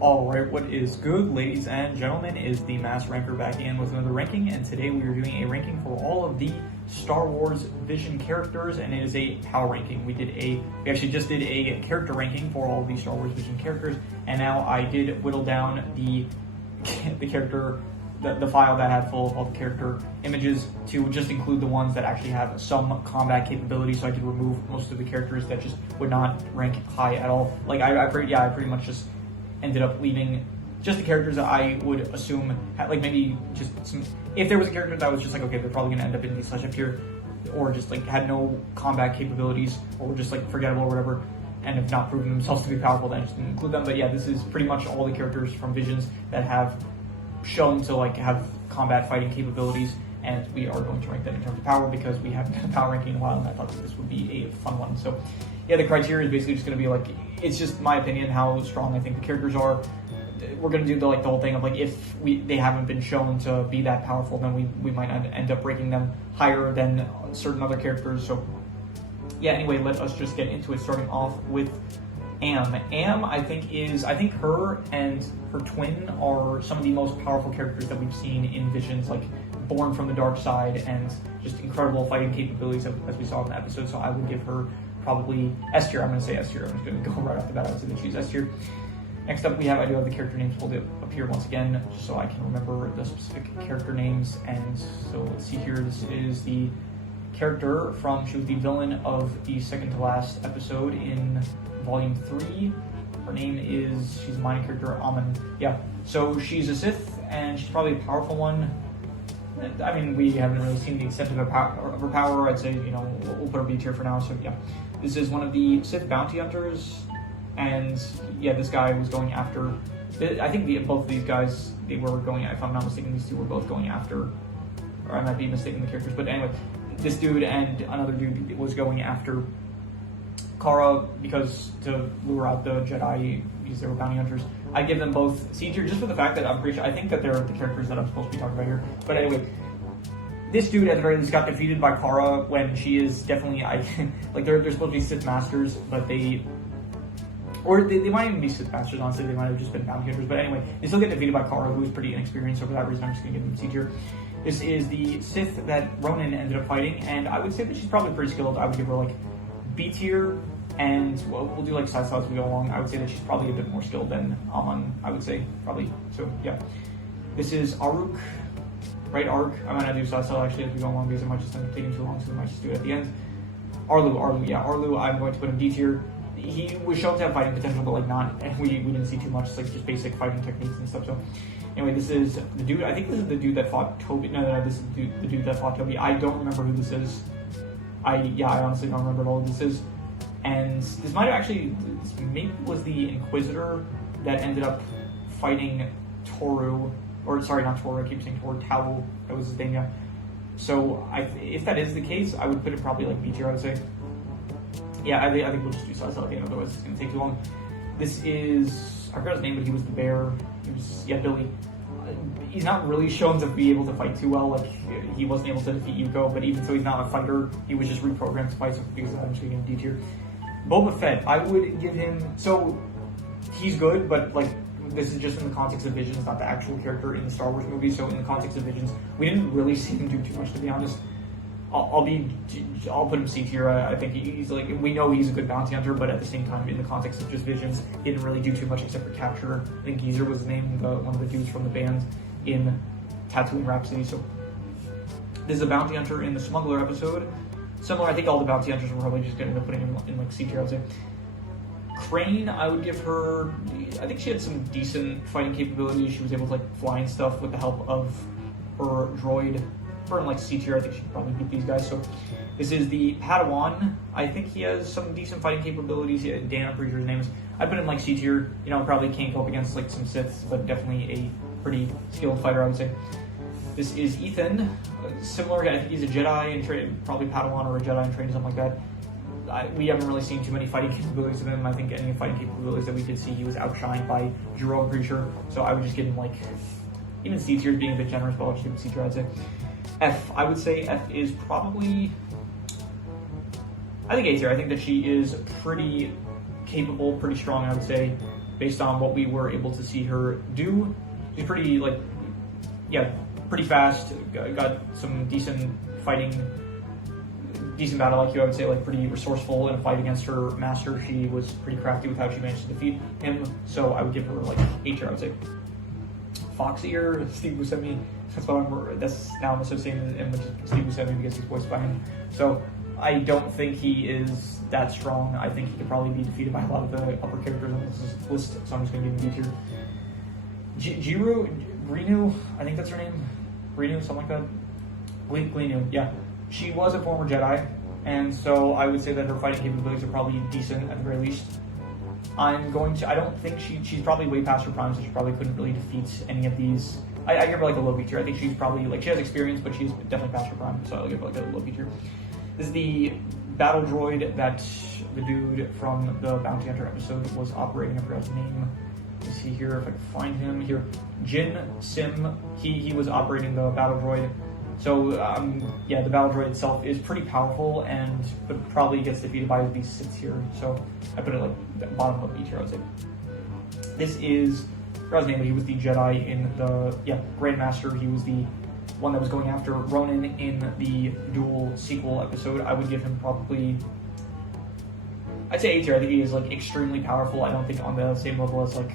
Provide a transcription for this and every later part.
Alright, what is good, ladies and gentlemen, is the Mass Ranker back in with another ranking, and today we are doing a ranking for all of the Star Wars Vision characters, and it is a power ranking. We actually just did a character ranking for all of the Star Wars Vision characters, and now I did whittle down the character, the file that had full of all the character images to just include the ones that actually have some combat capability, so I could remove most of the characters that just would not rank high at all. Like, I pretty much just ended up leaving just the characters that I would assume had, like, maybe just some, if there was a character that was just like, okay, they're probably going to end up in the /F tier, or just like had no combat capabilities, or just like forgettable or whatever, and have not proven themselves to be powerful, then I just didn't include them. But yeah, this is pretty much all the characters from Visions that have shown to like have combat fighting capabilities, and we are going to rank them in terms of power because we haven't done a power ranking in a while, and I thought that this would be a fun one. So yeah, the criteria is basically just going to be like, it's just my opinion how strong I think the characters are. We're going to do the whole thing of like, if they haven't been shown to be that powerful, then we might end up ranking them higher than certain other characters. So yeah, anyway, let us just get into it, starting off with Am. I think her and her twin are some of the most powerful characters that we've seen in Visions, like born from the dark side and just incredible fighting capabilities as we saw in the episode. So I would give her probably S tier. I'm going to say S tier. I'm just going to go right off the bat. I would say that she's S tier. Next up, I do have the character names will appear once again, just so I can remember the specific character names. And so let's see here. This is the character she was the villain of the second to last episode in Volume 3. Her name is, she's a minor character, Amun. Yeah, so she's a Sith, and she's probably a powerful one. I mean, we haven't really seen the extent of her power. I'd say, we'll put her B tier for now. So yeah, this is one of the Sith bounty hunters, and yeah, this guy was going after, I think both of these guys, they were going, if I'm not mistaken, these two were both going after, or I might be mistaken the characters, but anyway, this dude and another dude was going after Kara because to lure out the Jedi because they were bounty hunters. I give them both C tier just for the fact that I think that they're the characters that I'm supposed to be talking about here. But anyway, this dude at the very least got defeated by Kara when she is definitely, like they're supposed to be Sith Masters, but they might even be Sith Masters, honestly, they might have just been bounty hunters. But anyway, they still get defeated by Kara, who is pretty inexperienced, so for that reason I'm just going to give them C tier. This is the Sith that Ronan ended up fighting, and I would say that she's probably pretty skilled. I would give her like B tier, and we'll do like side as we go along. I would say that she's probably a bit more skilled than Amun, I would say, probably. So yeah. This is Aruk, right? Aruk. I might not do side actually as we go along because it might just end up taking too long, so we might just do it at the end. Arlu, yeah, Arlu, I'm going to put him D tier. He was shown to have fighting potential, but like not, and we didn't see too much, like just basic fighting techniques and stuff. So anyway, this is the dude, I think this is the dude that fought Toby. No, this is the dude that fought Toby. I don't remember who this is. I honestly don't remember what all this is. And this might have actually, this maybe was the Inquisitor that ended up fighting Toru, or sorry, not Toru, I keep saying Toru, Tau, that was his name, yeah. So if that is the case, I would put it probably like B tier, I would say. Yeah, I think we'll just do Side again, otherwise it's going to take too long. This is, I forgot his name, but he was the bear. He was, yeah, Billy. He's not really shown to be able to fight too well. Like, he wasn't able to defeat Yuko, but even so, he's not a fighter. He was just reprogrammed to fight, so because I'm just giving him D tier. Boba Fett, I would give him, so he's good, but like, this is just in the context of Visions, not the actual character in the Star Wars movie. So in the context of Visions, we didn't really see him do too much, to be honest. I'll put him C tier. I think he's like, we know he's a good bounty hunter, but at the same time, in the context of just Visions, he didn't really do too much except for capture. I think Geezer was his name, one of the dudes from the band in Tatooine Rhapsody. So this is a bounty hunter in the Smuggler episode. Similar, I think all the bounty hunters were probably just going to end up putting him in like C tier, I would say. Crane, I would give her, I think she had some decent fighting capabilities. She was able to like fly and stuff with the help of her droid. For like C tier, I think she could probably beat these guys. So this is the Padawan. I think he has some decent fighting capabilities. Yeah, Dan, I'm pretty sure his name is. I'd put him like C tier. Probably can't go up against like some Siths, but definitely a pretty skilled fighter, I would say. This is Ethan. Similar, I think he's a Jedi in training, probably Padawan or a Jedi in training, something like that. We haven't really seen too many fighting capabilities of him. I think any fighting capabilities that we did see, he was outshined by Jerome, I'm pretty sure. So I would just give him like, even C tier being a bit generous, but I'll just give him C tier, I'd say. F, I would say F is probably, I think A tier. I think that she is pretty capable, pretty strong, I would say. based on what we were able to see her do. She's pretty, like, yeah, pretty fast, got some decent fighting, decent battle IQ, I would say, like pretty resourceful in a fight against her master. She was pretty crafty with how she managed to defeat him, so I would give her like A tier, I would say. Foxy or Steve Buscemi, that's now I'm associating him with Steve Buscemi because he's voiced by him. So I don't think he is that strong. I think he could probably be defeated by a lot of the upper characters on this list, so I'm just going to give him B tier. Renu, I think that's her name. Renu, something like that. Glenu, yeah. She was a former Jedi, and so I would say that her fighting capabilities are probably decent at the very least. I don't think she's probably way past her prime, so she probably couldn't really defeat any of these. I give her like a low B tier. I think she's probably, like, she has experience, but she's definitely past her prime, so I'll give her like a low B tier. This is the battle droid that the dude from the Bounty Hunter episode was operating. I forgot his name. Let's see here if I can find him here. Jin Sim. He was operating the battle droid. So yeah, the battle droid itself is pretty powerful, but probably gets defeated by these Siths here. So I put it like the bottom of B tier, I would say. This is, I forgot his name, but he was the Jedi in the Grandmaster. He was the one that was going after Ronin in the Duel sequel episode. I would give him probably, I'd say A tier. I think he is like extremely powerful. I don't think on the same level as like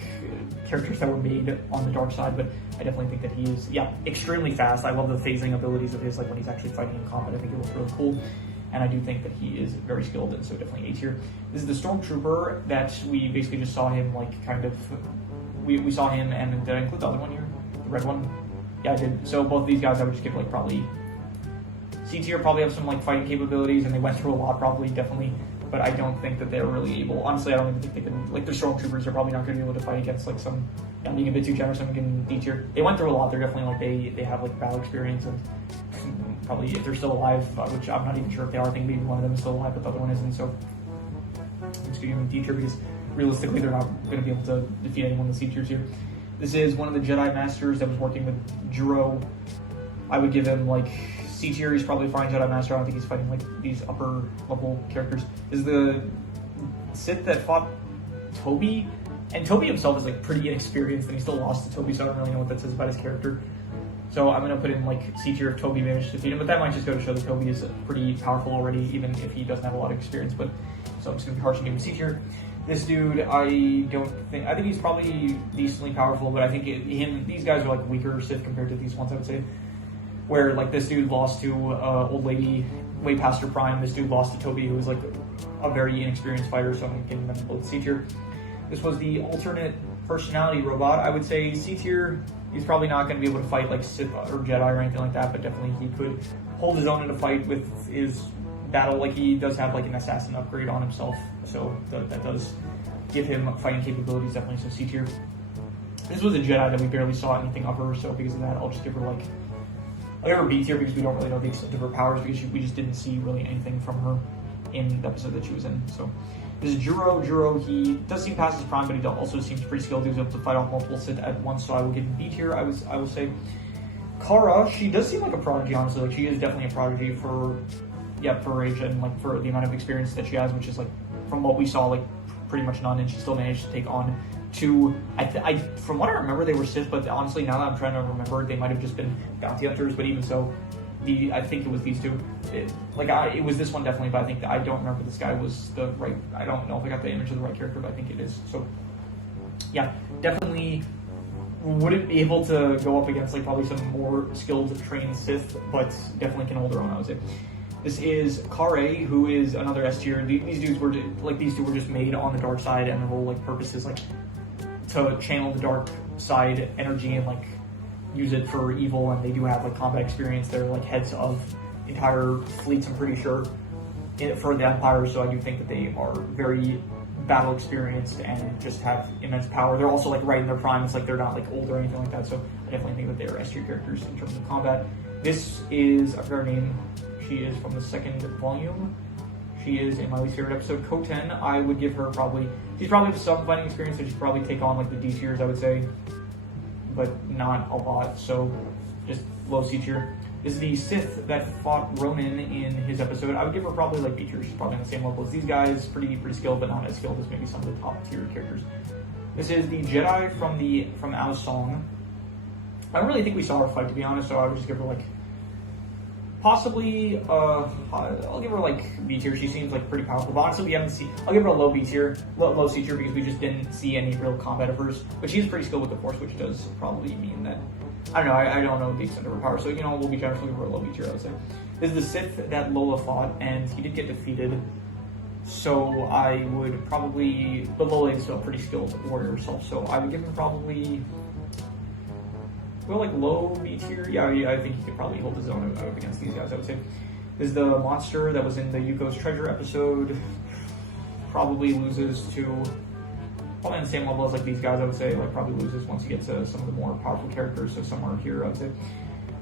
characters that were made on the dark side, but I definitely think that he is, extremely fast. I love the phasing abilities of his, like when he's actually fighting in combat. I think it looks really cool, and I do think that he is very skilled, and so definitely A tier. This is the Stormtrooper that we basically just saw him like kind of, we saw him, and did I include the other one here? The red one? Yeah, I did. So both of these guys I would just give like probably C tier, probably have some like fighting capabilities, and they went through a lot probably, definitely. But I don't think that they're really able. Honestly, I don't even think they can. Like, the Stormtroopers are probably not going to be able to fight against like some. I'm being a bit too generous. I'm getting D tier. They went through a lot. They're definitely like they have like battle experience, and probably if they're still alive, which I'm not even sure if they are. I think maybe one of them is still alive, but the other one isn't. So I'm just going to give them D tier because realistically, they're not going to be able to defeat anyone with C tiers here. This is one of the Jedi Masters that was working with Juro. I would give him like C tier. He's probably a fine Jedi Master. I don't think he's fighting like these upper level characters. This is the Sith that fought Toby, and Toby himself is like pretty inexperienced, and he still lost to Toby, so I don't really know what that says about his character. So I'm gonna put in like C tier if Toby managed to defeat him, but that might just go to show that Toby is pretty powerful already, even if he doesn't have a lot of experience. But so I'm just gonna be harsh and give him C tier. This dude, I think he's probably decently powerful, but I think these guys are like weaker Sith compared to these ones, I would say. Where like this dude lost to old lady way past her prime. This dude lost to Toby, who was like a very inexperienced fighter, so I'm giving them both C tier. This was the alternate personality robot. I would say C tier. He's probably not going to be able to fight like Sith or Jedi or anything like that, but definitely he could hold his own in a fight with his battle. Like, he does have like an assassin upgrade on himself, so that does give him fighting capabilities, definitely. So C tier. This was a Jedi that we barely saw anything of her, so because of that, I'll just give her like, I'll give her B tier because we don't really know the extent of her powers, because we just didn't see really anything from her in the episode that she was in. So this is Juro. Juro, he does seem past his prime, but he also seems pretty skilled. He was able to fight off multiple Sith at once, so I will give him B tier. I will say Kara, she does seem like a prodigy, honestly. Like, she is definitely a prodigy for her age and like for the amount of experience that she has, which is like, from what we saw, like pretty much none, and she still managed to take on two, from what I remember, they were Sith, but honestly, now that I'm trying to remember, they might have just been bounty hunters. But even so, I think it was these two. It was this one definitely, but I think I don't remember this guy was the right. I don't know if I got the image of the right character, but I think it is. So yeah, definitely wouldn't be able to go up against like probably some more skilled trained Sith, but definitely can hold their own, I would say. This is Kare, who is another S tier. These two were just made on the dark side, and the whole like purpose is like to channel the dark side energy and like use it for evil. And they do have like combat experience. They're like heads of entire fleets, I'm pretty sure, for the Empire. So I do think that they are very battle experienced and just have immense power. They're also like right in their prime. It's like they're not like old or anything like that. So I definitely think that they are S tier characters in terms of combat. This is, I forgot her name. She is from the second volume. She is in my least favorite episode, Koten. I would give her she's probably some fighting experience, so she'd probably take on like the D tiers, I would say, but not a lot, so just low C tier. This is the Sith that fought Ronin in his episode. I would give her probably like B tier. She's probably on the same level as these guys, pretty skilled, but not as skilled as maybe some of the top tier characters. This is the Jedi from Ao Song. I don't really think we saw her fight, to be honest, so I would just give her like possibly I'll give her like B tier. She seems like pretty powerful, but honestly we haven't seen. I'll give her a low B tier, low C tier, because we just didn't see any real combat of hers. But she's pretty skilled with the Force, which does probably mean that I don't know. I don't know the extent of her power, so we'll be generous. We'll give her a low B tier, I would say. This is the Sith that Lola fought, and he did get defeated. So I would probably, but Lola is still a pretty skilled warrior herself, so I would give him probably, well, like low B tier. Yeah, I think he could probably hold his own up against these guys, I would say. This is the monster that was in the Yuko's Treasure episode. Probably loses to, probably on the same level as like these guys, I would say. Like probably loses once you get to some of the more powerful characters, so somewhere here, I would say.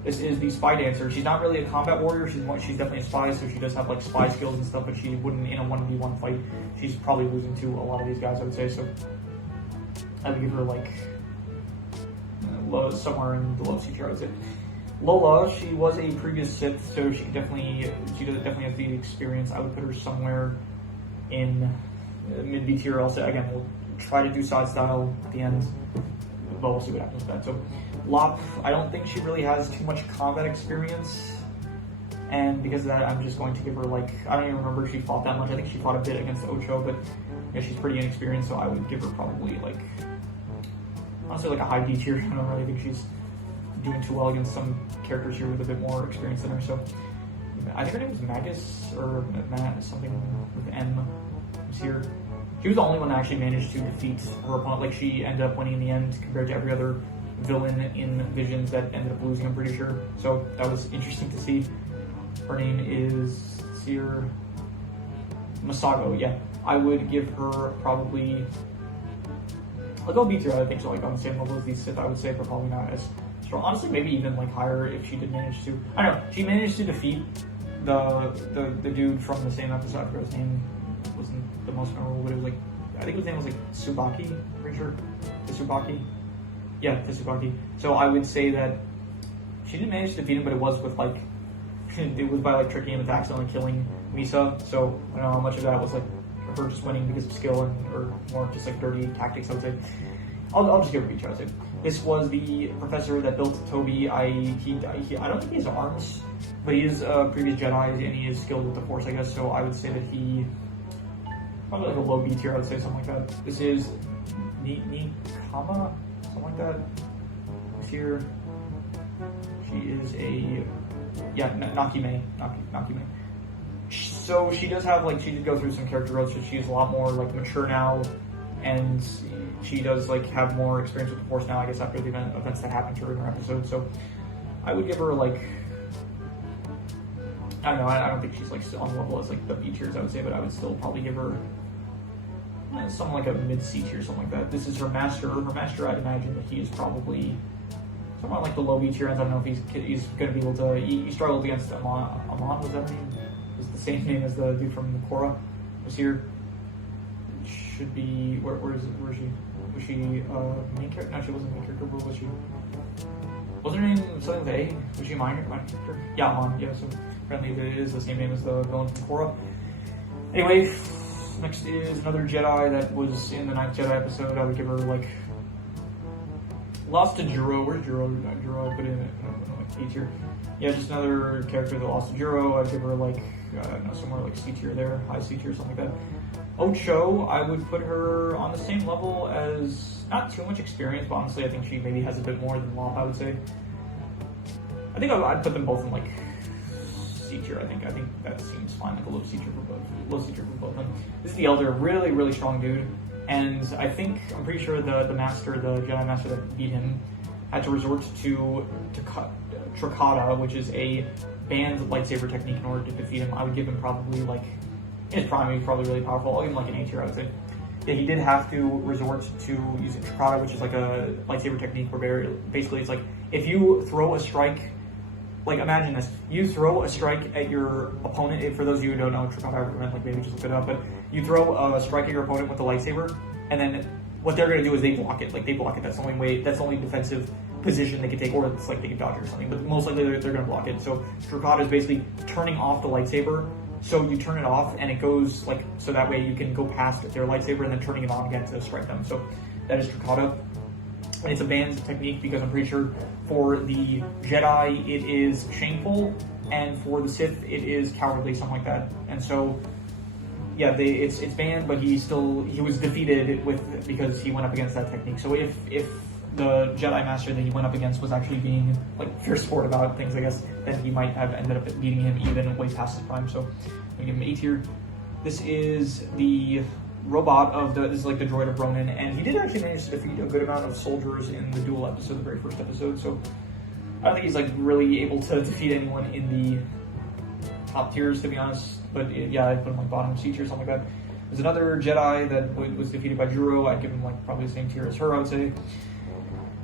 This is the Spy Dancer. She's not really a combat warrior. She's definitely a spy, so she does have like spy skills and stuff, but she wouldn't in a 1v1 fight. She's probably losing to a lot of these guys, I would say. So I would give her like low, somewhere in the low C tier, I would say. Lola, she was a previous Sith, so she definitely has the experience. I would put her somewhere in mid B tier. I'll say again, we'll try to do side style at the end, but we'll see what happens with that. So Lop, I don't think she really has too much combat experience, and because of that, I'm just going to give her like, I don't even remember if she fought that much. I think she fought a bit against Ocho, but yeah, she's pretty inexperienced, so I would give her probably like, honestly, like a high D tier. I don't really think she's doing too well against some characters here with a bit more experience than her. So I think her name was Magus or Matt, something with M. Who's here. She was the only one that actually managed to defeat her opponent. Like she ended up winning in the end compared to every other villain in Visions that ended up losing, I'm pretty sure. So that was interesting to see. Her name is Seer Masago. Yeah, I would give her probably, I'll go B tier. I think so, like on the same level as these Sith, I would say, but probably not as strong. Honestly, maybe even like higher if she did manage to. I don't know. She managed to defeat the dude from the same episode. I forgot his name. It wasn't the most memorable, but it was like, I think his name was like Tsubaki. I'm pretty sure. Tsubaki. Yeah, Tsubaki. So I would say that she didn't manage to defeat him, but it was with like, it was by like tricking him with accidentally killing Misa. So I don't know how much of that was like her just winning because of skill and or more just like dirty tactics, I would say. I'll just give her a B, I would say. This was the professor that built Toby. I don't think he has arms, but he is a previous Jedi and he is skilled with the Force, I guess. So I would say that he probably like a low B tier. I would say something like that. This is Nikama, something like that. This here, she is a Nakime. So she does have like, she did go through some character growth, so she's a lot more like mature now, and she does like have more experience with the Force now, I guess, after the events that happened to her in her episode. So I would give her like, I don't know, I don't think she's like on the level as like the B tiers, I would say, but I would still probably give her something like a mid C tier, something like that. This is her master. Her master, I'd imagine that he is probably somewhere like the low B tier. I don't know if he's going to be able to. He struggled against Amon. Was that her name? It's the same name as the dude from Korra. Was here. Should be where is she? Was she main character? No, she wasn't main character. Where was she? Was her name something with A? Was she minor character? Yeah, Amon. Yeah. So apparently it is the same name as the villain from Korra. Anyway. Next is another Jedi that was in the 9th Jedi episode. I would give her like lost to Juro. Where's Juro? Juro, I put in like B tier. Yeah, just another character that lost to Juro. I'd give her like somewhere like C tier there, high C tier, something like that. Ocho, I would put her on the same level as, not too much experience, but honestly I think she maybe has a bit more than Lop, I would say. I think I'd put them both in like C tier. I think that seems fine, like a low C tier for both. Low C tier for both of them. This is the Elder, really strong dude, and I'm pretty sure the master, the Jedi master that beat him, had to resort to Trakata, which is a banned lightsaber technique in order to defeat him. I would give him probably like, in his prime, he's probably really powerful. I'll give him like an A tier, I would say. Yeah, he did have to resort to using Trakata, which is like a lightsaber technique where basically it's like if you throw a strike. Like, imagine this. You throw a strike at your opponent. For those of you who don't know, I recommend, like, maybe just look it up. But you throw a strike at your opponent with a lightsaber, and then what they're going to do is they block it. Like, they block it. That's the only way, that's the only defensive position they can take. Or it's like they can dodge it or something. But most likely they're going to block it. So, Trakata is basically turning off the lightsaber. So you turn it off, and it goes, like, so that way you can go past their lightsaber and then turning it on again to strike them. So that is Tricata. And it's a banned technique because I'm pretty sure for the Jedi it is shameful, and for the Sith it is cowardly, something like that. And so, yeah, it's banned, but he was defeated because he went up against that technique. So if the Jedi Master that he went up against was actually being like fierce sport about things, I guess, then he might have ended up beating him even way past his prime. So I'm gonna give him A tier. This is the robot this is like the droid of Ronin, and he did actually manage to defeat a good amount of soldiers in the duel episode, the very first episode. So I don't think he's like really able to defeat anyone in the top tiers, to be honest. But yeah, I'd put him like bottom C tier, something like that. There's another Jedi that was defeated by Juro. I'd give him like probably the same tier as her, I would say.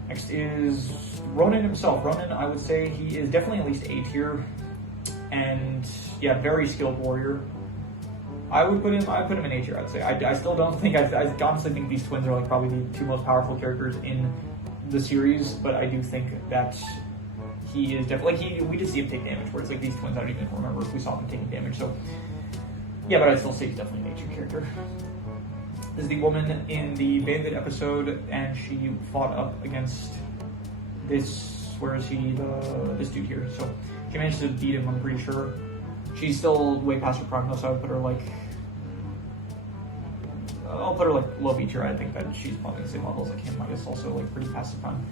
Next is Ronin himself. Ronin, I would say he is definitely at least A tier, and yeah, very skilled warrior. I put him in A tier, I'd say. I still don't think, I honestly think these twins are like probably the two most powerful characters in the series, but I do think that he is definitely, we just see him take damage, where it's like these twins, I don't even remember if we saw them taking damage, so yeah, but I'd still say he's definitely an A tier character. This is the woman in the Bandit episode, and she fought up against this, where is he, this dude here, so she managed to beat him, I'm pretty sure. She's still way past her prime though, so I would put her like, I'll put her like low B tier. I think that she's probably the same level as like him, I guess, also like pretty past the prime.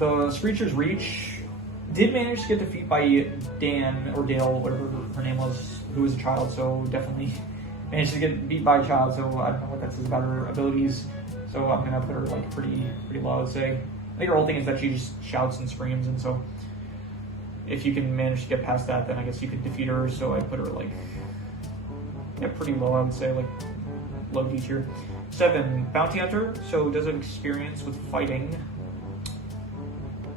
The Screecher's Reach did manage to get defeated by Dan, or Dale, whatever her name was, who was a child, so definitely managed to get beat by a child, so I don't know what that says about her abilities, so I'm gonna put her like pretty low, I would say. I think her whole thing is that she just shouts and screams, and so if you can manage to get past that, then I guess you could defeat her, so I put her like, yeah, pretty low, I would say, like low D tier. 7, Bounty Hunter, so does have experience with fighting.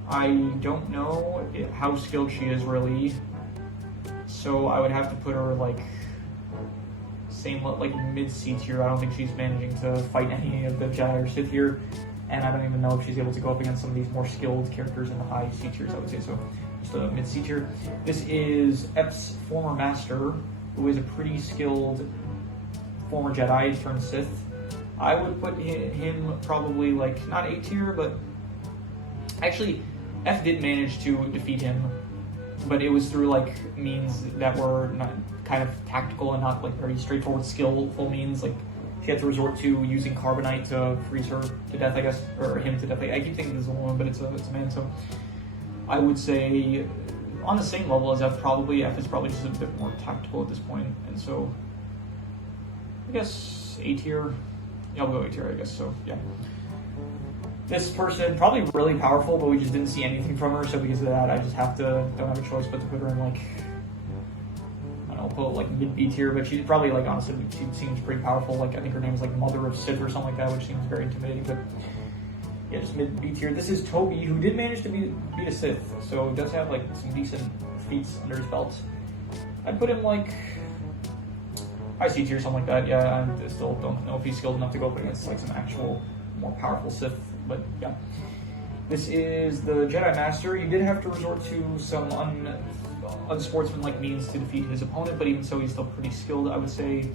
I don't know how skilled she is really, so I would have to put her like same like mid C tier. I don't think she's managing to fight any of the Jedi or Sith here, and I don't even know if she's able to go up against some of these more skilled characters in the high C tiers, I would say, so just a mid C tier. This is F's former master, who is a pretty skilled former Jedi turned Sith. I would put him probably like not A tier, but actually F did manage to defeat him, but it was through like means that were not kind of tactical and not like very straightforward skillful means. Like she had to resort to using carbonite to freeze her to death, I guess, or him to death. I keep thinking this is a woman, but it's a man. So I would say on the same level as F probably. F is probably just a bit more tactical at this point, and so I guess A tier. Yeah, I'll go A tier, I guess. So yeah. This person, probably really powerful, but we just didn't see anything from her, so because of that, I just don't have a choice but to put her in like, I don't know, put like mid B tier, but she's probably like, honestly, she seems pretty powerful. Like, I think her name is like Mother of Sith or something like that, which seems very intimidating, but yeah, just mid B tier. This is Toby, who did manage to beat a Sith, so does have like some decent feats under his belt. I'd put him like high C tier, something like that. Yeah, I still don't know if he's skilled enough to go up against like some actual more powerful Sith. But yeah, this is the Jedi Master. You did have to resort to some unsportsmanlike means to defeat his opponent, but even so, he's still pretty skilled. I would say,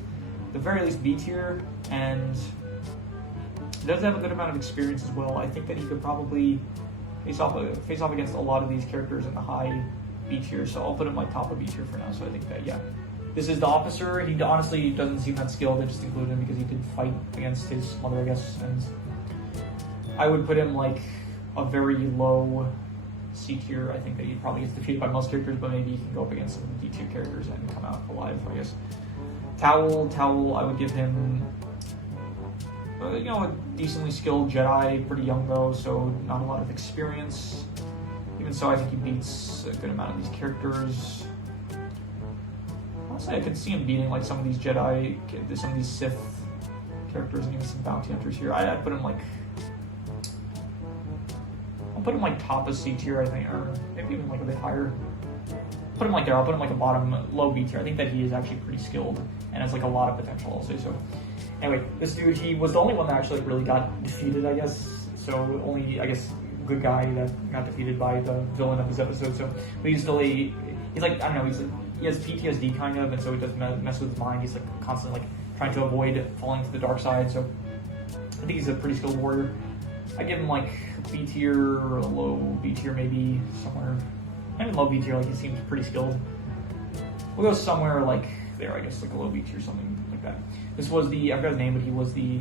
the very least B tier, and does have a good amount of experience as well. I think that he could probably face off against a lot of these characters in the high B tier. So I'll put him like top of B tier for now. So I think that yeah. This is the officer. He honestly doesn't seem that skilled. I just included him because he did fight against his mother, I guess, and I would put him like a very low C tier. I think that he probably gets defeated by most characters, but maybe he can go up against some D tier characters and come out alive, I guess. Towel, I would give him, a decently skilled Jedi, pretty young though, so not a lot of experience. Even so, I think he beats a good amount of these characters. Honestly, I could see him beating like some of these Jedi, some of these Sith characters, and even some bounty hunters here. I'd put him like, put him like top of C tier, I think, or maybe even like a bit higher. Put him like there. I'll put him like a bottom, low B tier. I think that he is actually pretty skilled and has like a lot of potential, I'll say so. Anyway, this dude, he was the only one that actually really got defeated, I guess. So only, I guess, good guy that got defeated by the villain of his episode. So, but he's still he's like, I don't know, he has PTSD kind of, and so he does mess with his mind. He's like constantly like trying to avoid falling to the dark side. So I think he's a pretty skilled warrior. I give him like B tier or low B tier, maybe somewhere. Not even low B tier, like he seems pretty skilled. We'll go somewhere like there, I guess, like a low B tier, something like that. This was the, I forgot his name, but he was the,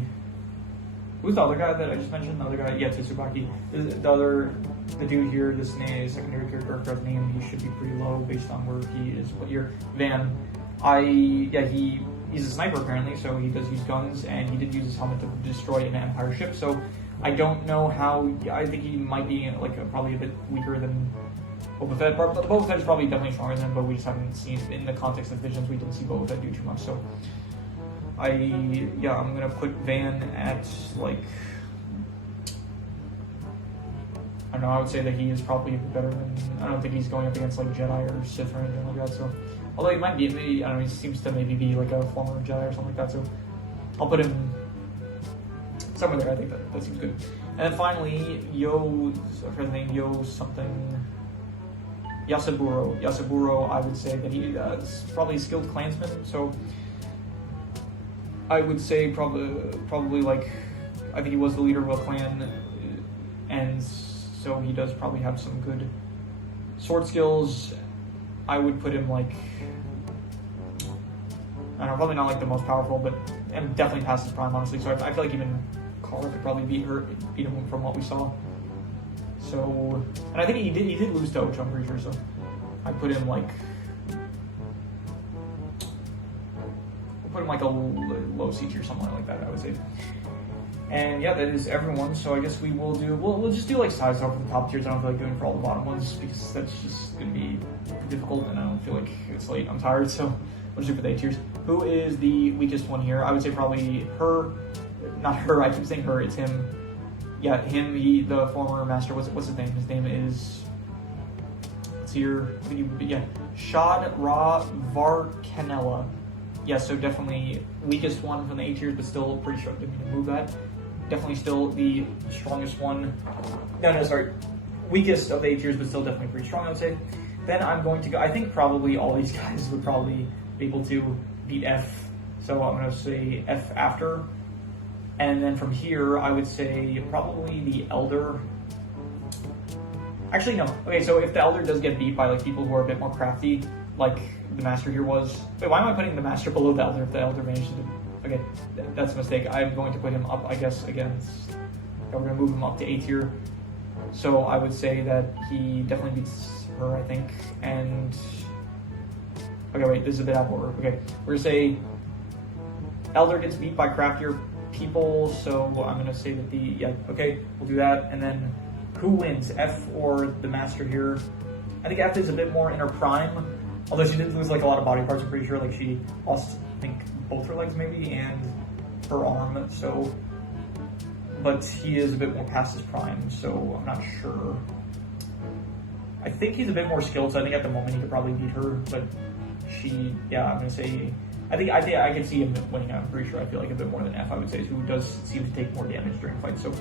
who's the other guy that I just mentioned? The other guy, yeah, Tsubaki. The dude here, this name, secondary character, I forgot his name, he should be pretty low based on where he is, what year. Van, he's a sniper apparently, so he does use guns, and he did use his helmet to destroy an Empire ship, so I don't know how, I think he might be like probably a bit weaker than Boba Fett. Boba Fett is probably definitely stronger than him, but we just haven't seen, in the context of Visions, we didn't see Boba Fett do too much, so I'm gonna put Van at like, I don't know, I would say that he is probably better than, I don't think he's going up against like Jedi or Sith or anything like that, so, although he might be, maybe, I don't know, he seems to maybe be like a former Jedi or something like that, so I'll put him somewhere there. I think that seems good. And then finally, Yasaburo, I would say that he is probably a skilled clansman, so I would say probably like, I think he was the leader of a clan, and so he does probably have some good sword skills. I would put him like, I don't know, probably not like the most powerful, but and definitely past his prime, honestly. So I feel like even Carl could probably beat him from what we saw. So, and I think he did lose to Ocho, I'm pretty sure. So I put him like, I'll put him like a low C tier, something like that, I would say. And yeah, that is everyone. So I guess we'll just do like size talk for the top tiers. I don't feel like doing for all the bottom ones because that's just gonna be difficult, and I don't feel like it's late. I'm tired, so we'll just do for the A tiers. Who is the weakest one here? I would say probably her. Not her. I keep saying her. It's him. Yeah, him. The former master. What's his name? His name is. It's here. Yeah, Shad Ra Varkanella. Yeah, so definitely weakest one from the A tiers, but still pretty sure I didn't mean to move that. Definitely still the strongest one. No, sorry. Weakest of the A tiers, but still definitely pretty strong, I would say. Then I'm going to go, I think probably all these guys would probably be able to beat F. So I'm going to say F after. And then from here, I would say probably the Elder. Actually, no. Okay, so if the Elder does get beat by like people who are a bit more crafty, like the Master here was. Wait, why am I putting the Master below the Elder if the Elder managed to do? Okay, that's a mistake. I'm going to put him up, I guess, against. We're going to move him up to A tier. So I would say that he definitely beats her, I think. And okay, wait, this is a bit out of order. Okay, we're going to say Elder gets beat by craftier people. So I'm going to say that okay, we'll do that. And then who wins, F or the Master here? I think F is a bit more in her prime. Although she did lose like a lot of body parts, I'm pretty sure. Like she lost, I think, both her legs maybe and her arm. So, but he is a bit more past his prime, so I'm not sure. I think he's a bit more skilled, so I think at the moment he could probably beat her. But I'm gonna say, I think I can see him winning. I'm pretty sure. I feel like a bit more than F, I would say, who does seem to take more damage during fights. So,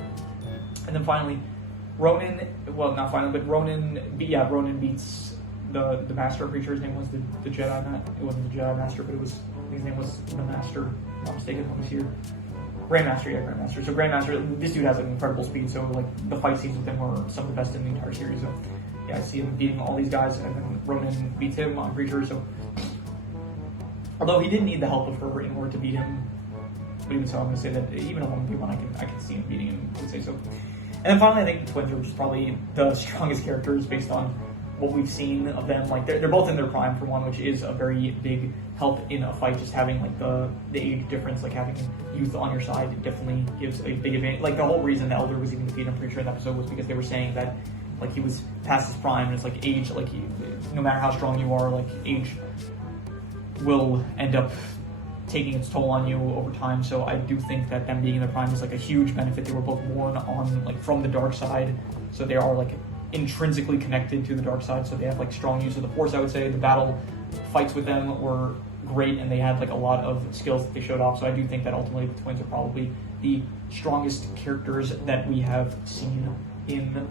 and then finally, Ronin. Well, not finally, but Ronin beats the Master. I'm pretty sure his name was the Jedi. It wasn't the Jedi Master, but his name was the Master. If I'm not mistaken, let me see here. Grandmaster. So Grandmaster, this dude has an incredible speed. So like the fight scenes with him were some of the best in the entire series. So yeah, I see him beating all these guys, and then Ronin beats him. I'm pretty sure. So although he didn't need the help of her in order to beat him, but even so, I'm gonna say that even a 1v1, I can see him beating him. I'd say so. And then finally, I think the twins are just probably the strongest characters based on what we've seen of them. Like they're both in their prime for one, which is a very big help in a fight. Just having like the age difference, like having youth on your side, definitely gives a big advantage. Like the whole reason the Elder was even defeated, I'm pretty sure in the episode, was because they were saying that like he was past his prime, and it's like age, like no matter how strong you are, like age will end up taking its toll on you over time. So I do think that them being in their prime is like a huge benefit. They were both born on like from the dark side, so they are like intrinsically connected to the dark side, so they have like strong use of the Force. I would say the battle fights with them were great, and they had like a lot of skills that they showed off. So I do think that ultimately the twins are probably the strongest characters that we have seen in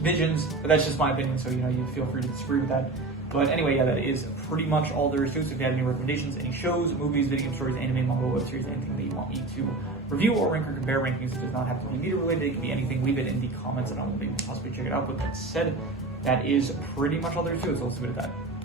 Visions, but that's just my opinion, so you feel free to disagree with that. But anyway, yeah, that is pretty much all there is to it. So if you have any recommendations, any shows, movies, video game stories, anime, manga, web series, anything that you want me to review or rank or compare rankings, it does not have to be media related. It can be anything. Leave it in the comments and I will maybe possibly check it out. But that said, that is pretty much all there is to it. So let's leave it at that.